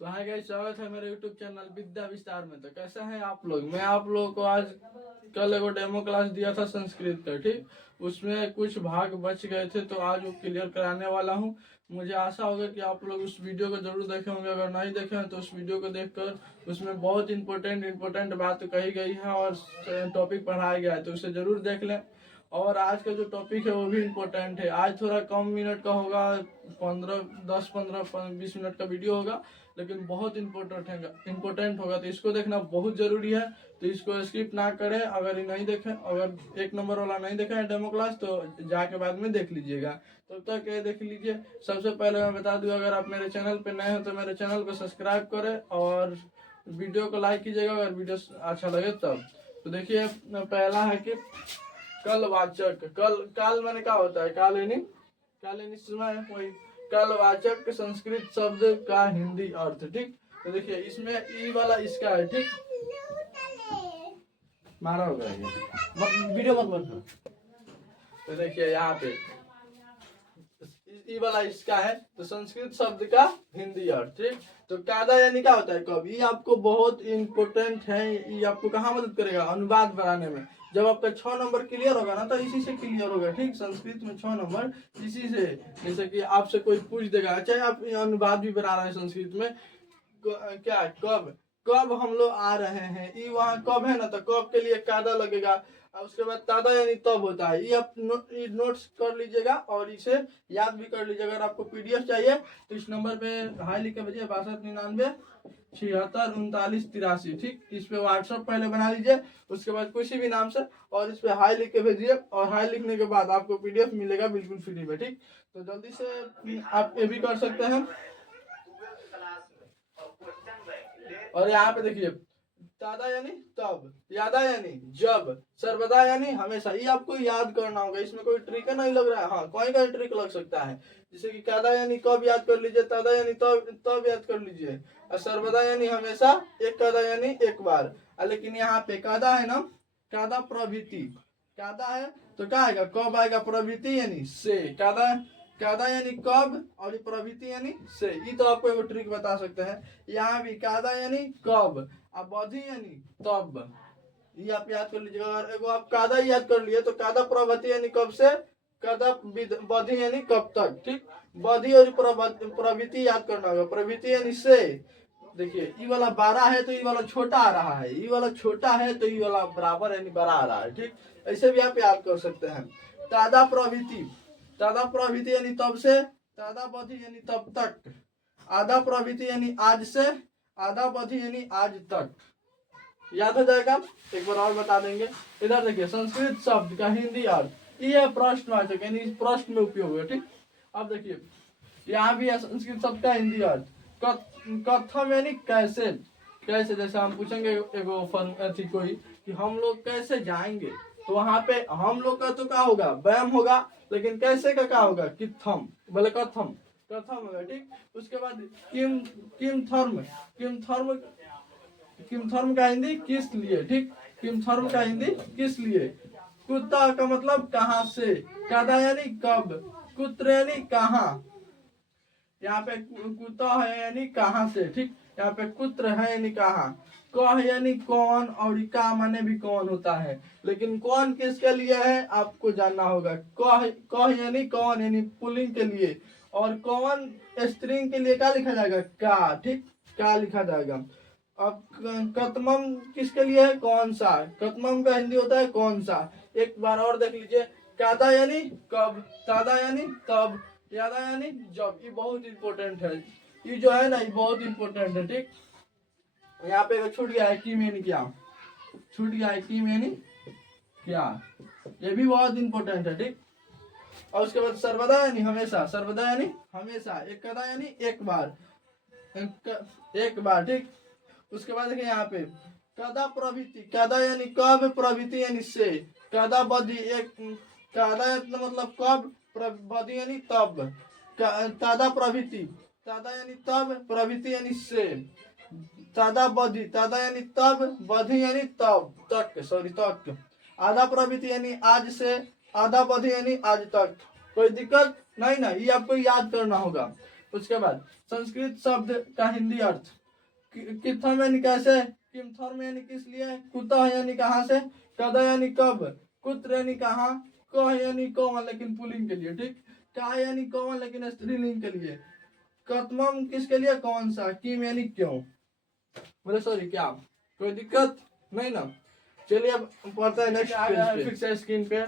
तो hi guys, स्वागत है मेरे यूट्यूब चैनल विद्या विस्तार में। तो कैसे हैं आप लोग? मैं आप लोगों को आज कल एगो डेमो क्लास दिया था संस्कृत का, ठीक। उसमें कुछ भाग बच गए थे तो आज वो क्लियर कराने वाला हूँ। मुझे आशा होगा कि आप लोग उस वीडियो को जरूर देखे होंगे। अगर नहीं देखे हैं तो उस वीडियो को देखकर उसमें बहुत इंपॉर्टेंट बात कही गई है और टॉपिक पढ़ाया गया है, तो उसे जरूर देख लें। और आज का जो टॉपिक है वो भी इम्पोर्टेंट है। आज थोड़ा कम मिनट का होगा, 15-20 मिनट का वीडियो होगा, लेकिन बहुत इम्पोर्टेंट होगा, तो इसको देखना बहुत जरूरी है। तो इसको स्किप ना करें। अगर ये नहीं देखें, अगर 1 नंबर वाला नहीं देखें है डेमो क्लास, तो जाके बाद में देख लीजिएगा। तब तक ये देख लीजिए। सबसे पहले मैं बता दूं, अगर आप मेरे चैनल पे नए हो तो मेरे चैनल को सब्सक्राइब करें और वीडियो को लाइक कीजिएगा अगर वीडियो अच्छा लगे तब। तो देखिए, पहला है कि कलवाचक। काल मैंने क्या होता है? कालिनी सुना है कोई? कलवाचक संस्कृत शब्द का हिंदी अर्थ, ठीक। तो देखिए, इसमें ई वाला इसका है, ठीक। मारा होगा ये, वीडियो मत बंद। तो देखिए यहाँ पे ई वाला इसका है, तो संस्कृत शब्द का हिंदी अर्थ, ठीक। तो कादा यानी क्या होता है? कब? ये आपको बहुत इंपॉर्टेंट है। ये आपको कहाँ मदद करेगा? अनुवाद बनाने में। जब आपका 6 नंबर क्लियर होगा ना, तो इसी से क्लियर होगा, ठीक। संस्कृत में 6 नंबर इसी से। जैसे कि आपसे कोई पूछ देगा, चाहे आप अनुवाद भी बना रहे हैं संस्कृत में, क्या कब कब हम लोग आ रहे हैं, ये वहाँ कब है ना, तो कब के लिए कादा लगेगा। और उसके बाद तादा यानी तब होता है। ये आप नोट्स कर लीजिएगा और इसे याद भी कर लीजिएगा। अगर आपको पीडीएफ चाहिए तो इस नंबर पे हाई लिख के भेजिए, 6299 76 39 83, ठीक। इस पे व्हाट्सएप पहले बना लीजिए, उसके बाद किसी भी नाम से, और इस पे हाई लिख के भेजिए। और हाई लिखने के बाद आपको पीडीएफ मिलेगा बिल्कुल फ्री में, ठीक। तो जल्दी से आप ये भी कर सकते हैं। और यहाँ पे देखिए, तादा यानी तब, यादा यानी जब, सर्वदा यानी हमेशा। ये आपको याद करना होगा, इसमें कोई ट्रिक नहीं लग रहा है। हाँ, कोई का ट्रिक लग सकता है, जैसे कि कादा यानी कब याद कर लीजिए, तादा यानी तब याद कर लीजिए, और सर्वदा यानी हमेशा, एक कादा यानी एक बार। लेकिन यहाँ पे कादा है ना, कादा प्रभृति। कादा है तो क्या आएगा? कब आएगा? प्रभृति यानी से। कादा कादा यानी कब और प्रभृति यानी से। ये तो आपको एक ट्रिक बता सकते हैं। यहाँ भी कादा यानी कब, अब बधी यानी तब। ये आप याद कर लीजिएगा। अगर एगो आप कादा याद कर लिए तो कादा प्रभृति यानी कब से, कादा बधी यानी कब तक, ठीक। बधी और प्रभृति याद करना होगा। प्रभृति यानी से। देखिए, ये वाला 12 है तो ये वाला छोटा आ रहा है, ये वाला छोटा है तो ये वाला बराबर यानी बड़ा आ रहा है, ठीक। ऐसे भी आप याद कर सकते हैं। तादा प्रभृति यानी तब से, तादा बधी यानी तब तक, आधा प्रभृति यानी आज से, आधा बधी यानी आज तक। याद हो जाएगा? एक बार और बता देंगे। इधर देखिए, संस्कृत शब्द का हिंदी अर्थ, ये प्रश्नवाचक यानी प्रश्न में उपयोग है, ठीक। अब देखिए, यहाँ भी है संस्कृत शब्द का हिंदी अर्थ। कथम यानी कैसे। कैसे, जैसे हम पूछेंगे एगो थी कोई कि हम लोग कैसे जाएंगे, तो वहां पे हम लोग का तो क्या होगा? वयम होगा। लेकिन कैसे का क्या होगा? किथम, बोले कथम होगा, ठीक। उसके बाद किम थर्म का हिंदी किस लिए, ठीक। किम थर्म का हिंदी किस लिए। कुत्ता का मतलब कहाँ से। कादा यानी कब, कुत्र यानी कहाँ। यहाँ पे कुत्ता है यानी कहाँ से, ठीक। यहाँ पे कुत्र है यानी कहाँ। कह यानी कौन, और का माने भी कौन होता है। लेकिन कौन किसके लिए है आपको जानना होगा। कह यानी कौन यानी पुल्लिंग के लिए, और कौन स्त्रीलिंग के लिए क्या लिखा जाएगा? का, ठीक। का लिखा जाएगा। अब कतमम किसके लिए है? कौन सा। कतमम का हिंदी होता है कौन सा। एक बार और देख लीजिए। कादा यानी कब, तादा यानी तब, यादा यानी जब। ये बहुत इंपॉर्टेंट है, ये जो है ना, ये बहुत इंपॉर्टेंट है, ठीक। यहाँ पे छूट गया है की यानी क्या, छूट गया है की यानी क्या, ये भी बहुत इंपॉर्टेंट है, ठीक। और उसके बाद सर्वदा यानी हमेशा, सर्वदा यानी हमेशा, एक कदा यानी एक बार, एक बार, ठीक। उसके बाद देखिए यहाँ पे कदा प्रभृति, कदा यानी कब, प्रभृति यानी से, कदा बधी, एक कदा मतलब कब, बधी यानी तब, तादा प्रभृति, तादा यानी तब, प्रभृति यानी से, तादा बधी, तादा यानी तब, बधी यानी तब तक, सॉरी तक, आधा प्रभृति यानी आज से, आधा बधी यानी आज तक। कोई दिक्कत नहीं ना, ये आपको याद करना होगा। उसके बाद संस्कृत शब्द का हिंदी अर्थ, किथम यानी कैसे, किमथर्म यानी किस लिए, कुतः यानी कहाँ से, कदा यानी कब, कुत्र यानी कहाँ, कह यानी कौन लेकिन पुल्लिंग के लिए, ठीक, का यानी कौन लेकिन स्त्रीलिंग के लिए, कथमम किसके लिए, कौन सा, किम यानी क्यों, बोले सॉरी क्या, कोई दिक्कत नहीं ना। चलिए अब पढ़ते हैं नेक्स्ट पेज फिर से स्क्रीन पे।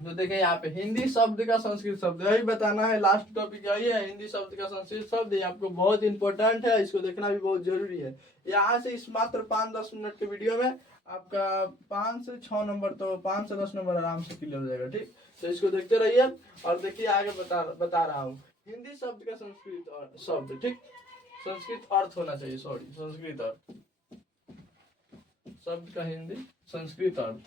तो देखें यहाँ पे हिंदी शब्द का संस्कृत शब्द, यही बताना है, लास्ट टॉपिक यही है, हिंदी शब्द का संस्कृत शब्द। ये आपको बहुत इंपॉर्टेंट है, इसको देखना भी बहुत जरूरी है। यहाँ से इस मात्र 5-10 मिनट के वीडियो में आपका 5 से 6 नंबर, तो 5 से 10 नंबर आराम से क्लियर हो जाएगा, ठीक। तो इसको देखते रहिए और देखिए आगे बता रहा हूँ हिंदी शब्द का संस्कृत शब्द, ठीक, संस्कृत अर्थ होना चाहिए, सॉरी संस्कृत अर्थ, शब्द का हिंदी संस्कृत अर्थ।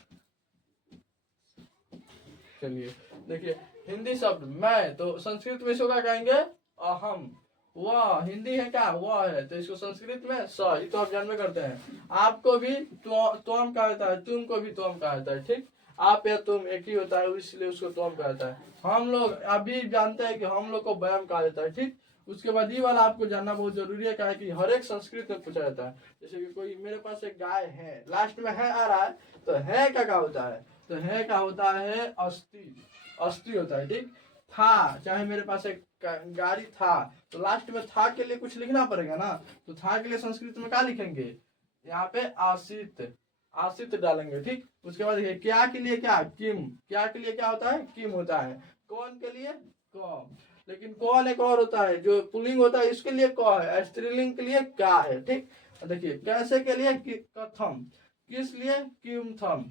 चलिए देखिए हिंदी शब्द मैं, तो संस्कृत में इसको क्या कहेंगे, अहम, वह हिंदी है क्या, वह है, तो इसको संस्कृत में स, ये तो आप जानवे करते हैं। आपको भी त्वम कहा जाता है, तुम को भी त्वम कहा जाता है, ठीक, आप या तुम एक ही होता है, इसलिए उसको त्वम कहा जाता है। हम लोग अभी जानते हैं कि हम लोग को वयम कहा जाता है, ठीक। उसके बाद ये वाला आपको जानना बहुत जरूरी है, क्या कि हर एक संस्कृत में पूछा जाता है। जैसे कि कोई मेरे पास एक गाय है, लास्ट में है आ रहा है, तो है क्या होता है, तो है क्या होता है, अस्थि, अस्थि होता है, ठीक। था, चाहे मेरे पास एक गाड़ी था, तो लास्ट में था के लिए कुछ लिखना पड़ेगा ना, तो था के लिए संस्कृत में क्या लिखेंगे, यहाँ पे आसित, आसित डालेंगे, ठीक। उसके बाद क्या के लिए क्या, किम, क्या के लिए क्या होता है, किम होता है। कौन के लिए, कौन, लेकिन कौन एक और होता है जो पुल्लिंग होता है, इसके लिए क है, स्त्रीलिंग के लिए क्या है, ठीक। देखिए कैसे के लिए कथम, किस लिए किम थम,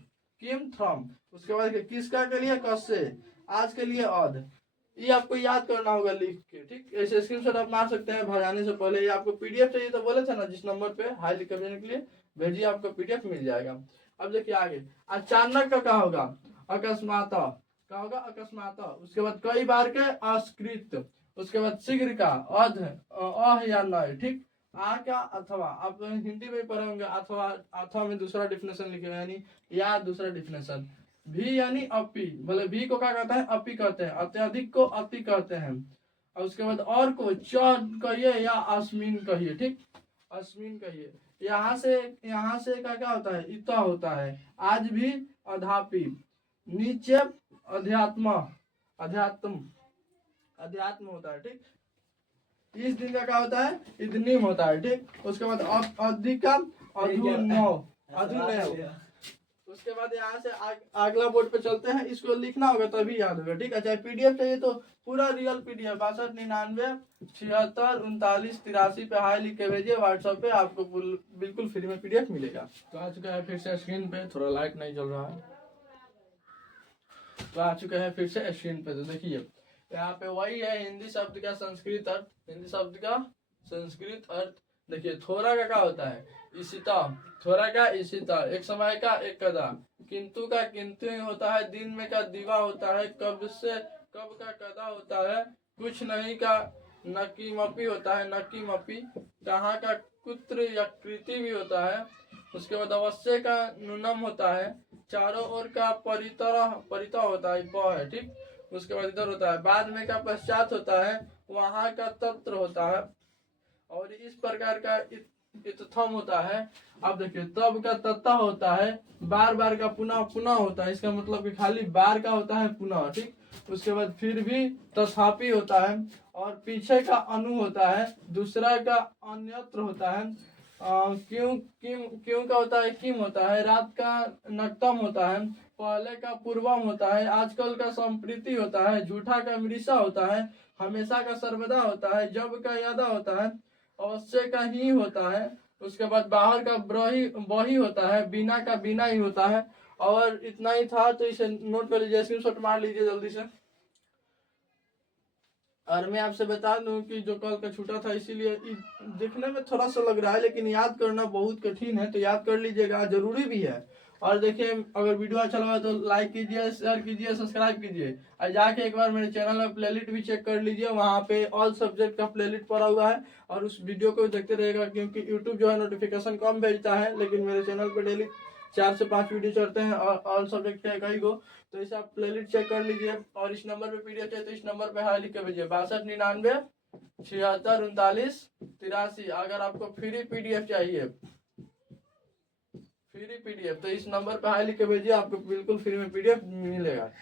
किम थम। उसके बाद किसका के लिए कसे, आज के लिए अध। ये आपको याद करना होगा लिख के, ठीक। ऐसे स्क्रीनशॉट आप मार सकते हैं भगाने से पहले। ये आपको पीडीएफ चाहिए तो बोले थे ना, जिस नंबर पे हाई लिख कर देने के लिए भेजिए, आपको पीडीएफ मिल जाएगा। अब देखिए आगे अचानक का क्या होगा, अकस्मात क्या होगा, अकस्मात। उसके बाद कई बार के अस्कृत, उसके बाद शीघ्र का अध, अह या नय, ठीक। आ क्या, अथवा, आप हिंदी में पढ़े होंगे, अथवा, अथवा में दूसरा डिफिनेशन लिखे यानी या दूसरा डिफिनेशन। भी यानी अपी, बोले भी को क्या कहते हैं, अपी कहते हैं, अत्यधिक को अति कहते हैं। और उसके बाद और को च कहिए या अस्मिन कहिए, ठीक, अस्मिन कहिए। यहाँ से क्या होता है, इता होता है, आज भी अधापि, नीचे अध्यात्म, अध्यात्म, अध्यात्म होता है, ठीक। इस दिन का क्या होता है, इदनीम होता है, ठीक। उसके बाद अधिकम, अधुनव, अधुनव। उसके बाद यहाँ से अगला बोर्ड पे चलते हैं, इसको लिखना होगा तभी याद होगा, ठीक है। चाहे पीडीएफ चाहिए तो पूरा रियल पीडीएफ 6299763939 पे हाई लिख के भेजिए व्हाट्सएप पे, आपको बिल्कुल फ्री में पीडीएफ मिलेगा। तो आ चुका है फिर से स्क्रीन पे, थोड़ा लाइट नहीं चल रहा है, तो आ चुका है फिर से स्क्रीन पे। तो देखिए यहाँ पे वही है हिंदी शब्द का संस्कृत अर्थ, हिंदी शब्द का संस्कृत अर्थ। देखिए थोड़ा का क्या होता है, इशिता, थोड़ा का इशिता, एक समय का एक कदा, किंतु का किंतु होता है, दिन में का दिवा होता है, कब से कब का कदा होता है, कुछ नहीं का नकीमपी होता है, नकीमपी, कहाँ का कुत्र या कृति भी होता है। उसके बाद अवश्य का नुनम होता है, चारों ओर का परिता होता है, प है, ठीक। उसके बाद इधर होता है, बाद में का पश्चात होता है, वहां का तत्र होता है, और इस प्रकार का इत्थम होता है। अब देखिए तब का तत्ता होता है, बार बार का पुनः पुनः होता है, इसका मतलब कि खाली बार का होता है पुनः, ठीक। उसके बाद फिर भी तथापि होता है, और पीछे का अनु होता है, दूसरा का अन्यत्र होता है, क्यों का होता है, किम होता है, रात का नक्तम होता है, पहले का पूर्वम होता है, आजकल का संप्रीति होता है, झूठा का मृषा होता है, हमेशा का सर्वदा होता है, जब का यादा होता है, अवश्य का ही होता है। उसके बाद बाहर का बही होता है, बिना का बिना ही होता है। और इतना ही था, तो इसे नोट कर लीजिए, स्क्रीनशॉट मार लीजिए जल्दी से। और मैं आपसे बता दूं कि जो कल का छूटा था, इसीलिए देखने में थोड़ा सा लग रहा है, लेकिन याद करना बहुत कठिन है, तो याद कर लीजिएगा, जरूरी भी है। और देखिए अगर वीडियो अच्छा लगा तो लाइक कीजिए, शेयर कीजिए, सब्सक्राइब कीजिए, और जाके एक बार मेरे चैनल में प्लेलिस्ट भी चेक कर लीजिए, वहाँ पे ऑल सब्जेक्ट का प्लेलिस्ट पड़ा हुआ है, और उस वीडियो को देखते रहेगा, क्योंकि यूट्यूब जो है नोटिफिकेशन कम भेजता है, लेकिन मेरे चैनल पर डेली 4 से 5 वीडियो चढ़ते हैं, और ऑल सब्जेक्ट के कई को, तो इसे आप प्लेलिस्ट चेक कर लीजिए। और इस नंबर पे पीडीएफ चाहिए तो इस नंबर पे हाई लिख के भेजिए 6299 76 39 83। अगर आपको फ्री पीडीएफ चाहिए, फ्री पीडीएफ, तो इस नंबर पे हाई लिख के भेजिए, आपको बिल्कुल फ्री में पीडीएफ मिलेगा।